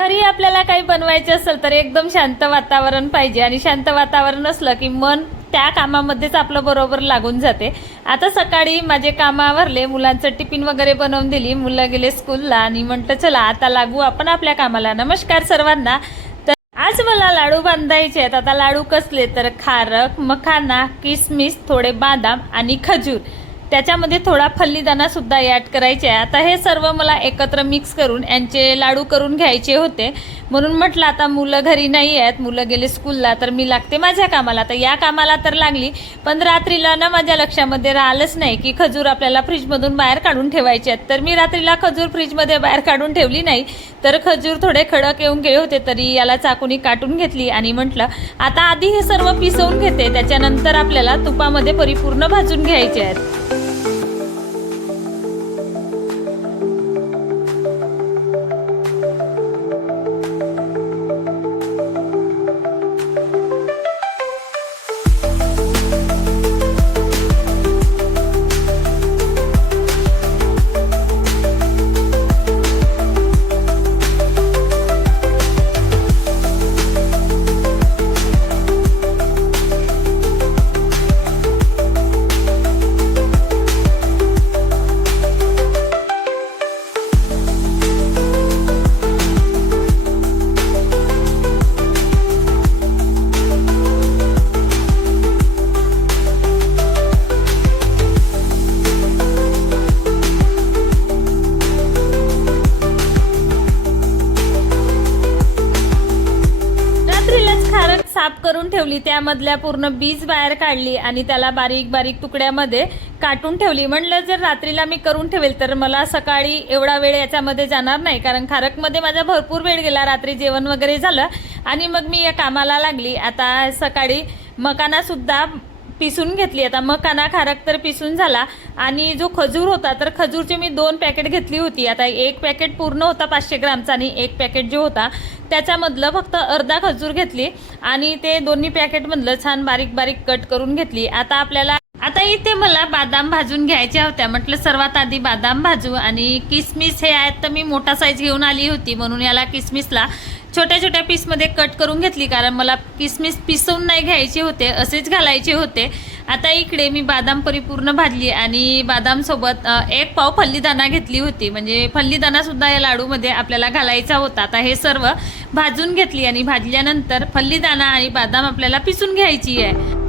घरी आपल्याला काही बनवायचे असेल तर एकदम शांत वातावरण पाहिजे आणि शांत वातावरण असलं की मन त्या कामामध्येच आपलं बरोबर लागून जाते। आता सकाळी माझे काम आवरले, मुलांचं टिफिन वगैरे बनवून दिली, मुलं गेले स्कूलला आणि म्हटलं चला आता लागू आपण आपल्या कामाला। नमस्कार सर्वांना। तर आज मला लाडू बांधायचे आहेत। आता लाडू कसले तर खारक, मखाना, किसमिस, थोडे बदाम आणि खजूर, त्याच्यामध्ये थोडा फल्लीदाणा सुद्धा ॲड करायचे आहे। आता हे सर्व मला एकत्र मिक्स करून यांचे लाडू करून घ्यायचे होते, म्हणून म्हटलं आता मुलं घरी नाही आहेत, मुलं गेले स्कूलला तर मी लागते माझ्या कामाला। तर या कामाला तर लागली, पण रात्रीला ना माझ्या लक्षामध्ये राहिलंच नाही की खजूर आपल्याला फ्रीजमधून बाहेर काढून ठेवायचे आहेत। तर मी रात्रीला खजूर फ्रीजमध्ये बाहेर काढून ठेवली नाही, तर खजूर थोडे कडक येऊन गेले होते, तरी याला चाकूनी काटून घेतली आणि म्हटलं आता आधी हे सर्व पिसवून घेते, त्याच्यानंतर आपल्याला तुपामध्ये परिपूर्ण भाजून घ्यायचे आहेत। साफ करून ठेवली, त्यामधल्या पूर्ण बीज बाहेर काढली आणि त्याला बारीक बारीक तुकड्यामध्ये काटून ठेवली। म्हणलं जर रात्रीला मी करून ठेवेल तर मला सकाळी एवढा वेळ याच्यामध्ये जाणार नाही, कारण खारकमध्ये माझा भरपूर वेळ गेला, रात्री जेवण वगैरे झालं आणि मग मी या कामाला लागली। आता सकाळी मखाना सुद्धा पिसून घेतली। आता मखाना खारक तर पिसून झाला आणि जो खजूर होता तर खजूरचे मी 2 पॅकेट घेतली होती। आता एक पॅकेट पूर्ण होता 500 ग्रामचा आणि एक पॅकेट जो होता त्याच्यामधलं फक्त अर्धा खजूर घेतली आणि ते दोन्ही पॅकेटमधलं छान बारीक बारीक कट करून घेतली। आता इथे मला बदाम भाजून घ्यायच्या होत्या, म्हटलं सर्वात आधी बदाम भाजू। आणि किसमिस हे आहेत तर मी मोठा साईज घेऊन आली होती, म्हणून याला किसमिसला छोट्या छोट्या पीसमध्ये कट करून घेतली, कारण मला किसमिस पिसवून नाही घ्यायचे होते, असेच घालायचे होते। आता इकडे मी बदाम परिपूर्ण भाजली आणि बदाम सोबत 1 पाव फल्लीदाणा घेतली होती, म्हणजे फल्लीदाणा सुद्धा या लाडूमध्ये आपल्याला घालायचा होता। आता हे सर्व भाजून घेतली आणि भाजल्यानंतर फल्लीदाणा आणि बदाम आपल्याला पिसून घ्यायची आहे।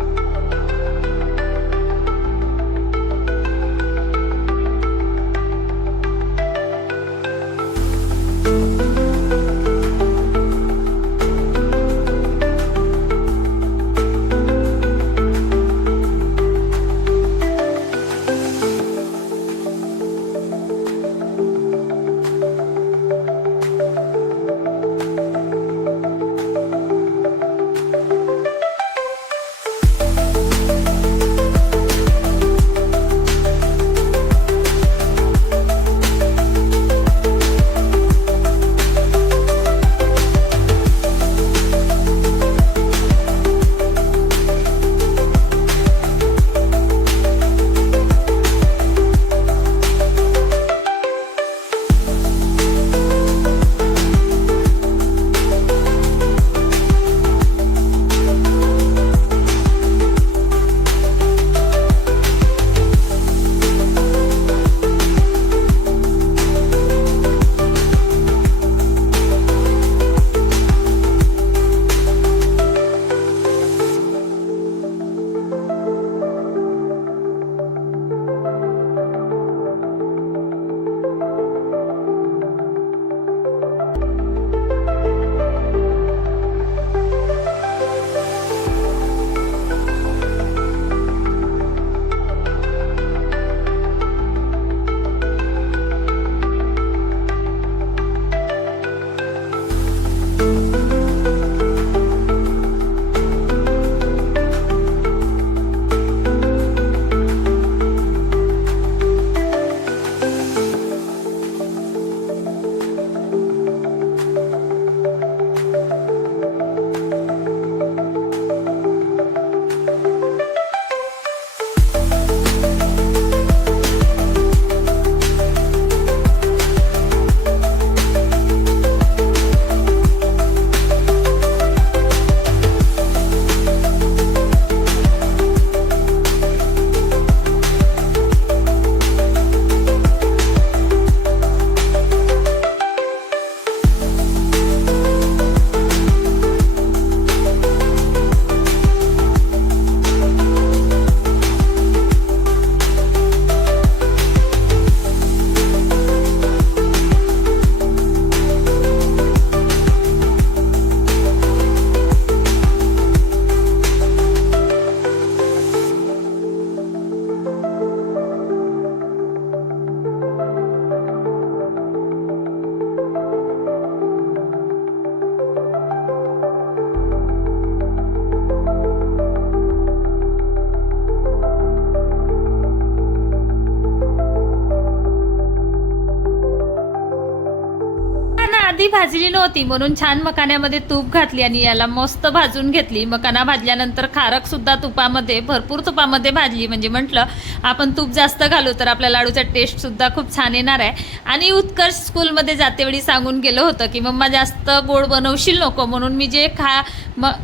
आधी भाजली नव्हती म्हणून छान मखाण्यामध्ये तूप घातली आणि याला मस्त भाजून घेतली. मखाना भाजल्यानंतर खारक सुद्धा तुपामध्ये भरपूर तुपामध्ये भाजली, म्हणजे म्हटलं आपण तूप जास्त घालू तर आपल्या लाडूचा टेस्ट सुद्धा खूप छान येणार आहे. आणि उत्कर्ष स्कूलमध्ये जातेवेळी सांगून गेलं होतं की मम्मा जास्त गोड बनवशील नको, म्हणून मी जे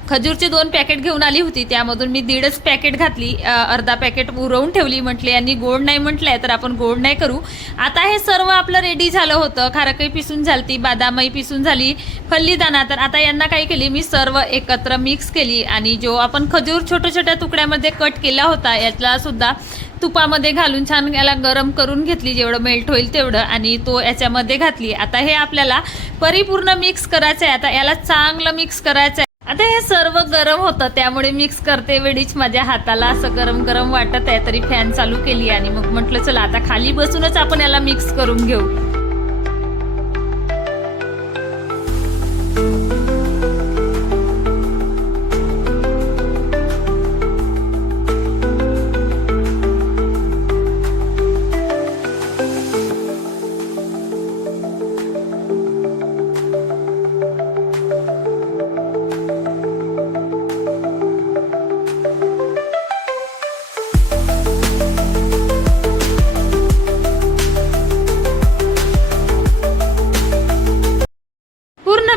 खजूरचे 2 पॅकेट घेऊन आली होती त्यामधून मी 1.5 पॅकेट घातली, अर्धा पॅकेट उरवून ठेवली. म्हटले यांनी गोड नाही म्हटलंय तर आपण गोड नाही करू. आता हे सर्व आपलं रेडी झालं होतं. खारकही पिसून झालती, बदामही पिसून झाली, फल्लीदाणा. तर आता यांना काय केली मी सर्व एकत्र मिक्स केली आणि जो आपण खजूर छोट्या छोट्या तुकड्यामध्ये कट केला होता यातला सुद्धा तुपामध्ये घालून छान याला गरम करून घेतली, जेवढं मेल्ट होईल तेवढं, आणि तो याच्यामध्ये घातली. आता हे आपल्याला परिपूर्ण मिक्स करायचं आहे. आता याला चांगलं मिक्स करायचं आहे. आता हे सर्व गरम होतं त्यामुळे मिक्स करते वेळीच माझ्या हाताला असं गरम गरम वाटत आहे, तरी फॅन चालू केली आणि मग म्हटलं चला आता खाली बसूनच आपण याला मिक्स करून घेऊ.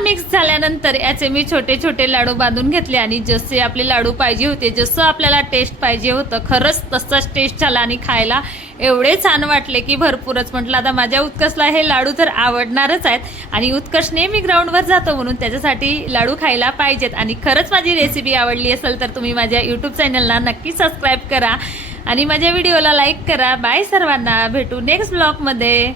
मिक्स झाल्यानंतर याचे मी छोटे छोटे लाडू बांधून घेतले आणि जसे आपले लाडू पाहिजे होते, जसं आपल्याला टेस्ट पाहिजे होतं खरंच तसाच टेस्ट झाला आणि खायला एवढे छान वाटले की भरपूरच. म्हटलं आता माझ्या उत्कर्षला हे लाडू तर आवडणारच आहेत आणि उत्कर्ष नेहमी ग्राउंडवर जातो म्हणून त्याच्यासाठी लाडू खायला पाहिजेत. आणि खरंच माझी रेसिपी आवडली असेल तर तुम्ही माझ्या यूट्यूब चॅनलला नक्की सबस्क्राईब करा आणि माझ्या व्हिडिओला लाईक करा. बाय सर्वांना, भेटू नेक्स्ट ब्लॉगमध्ये.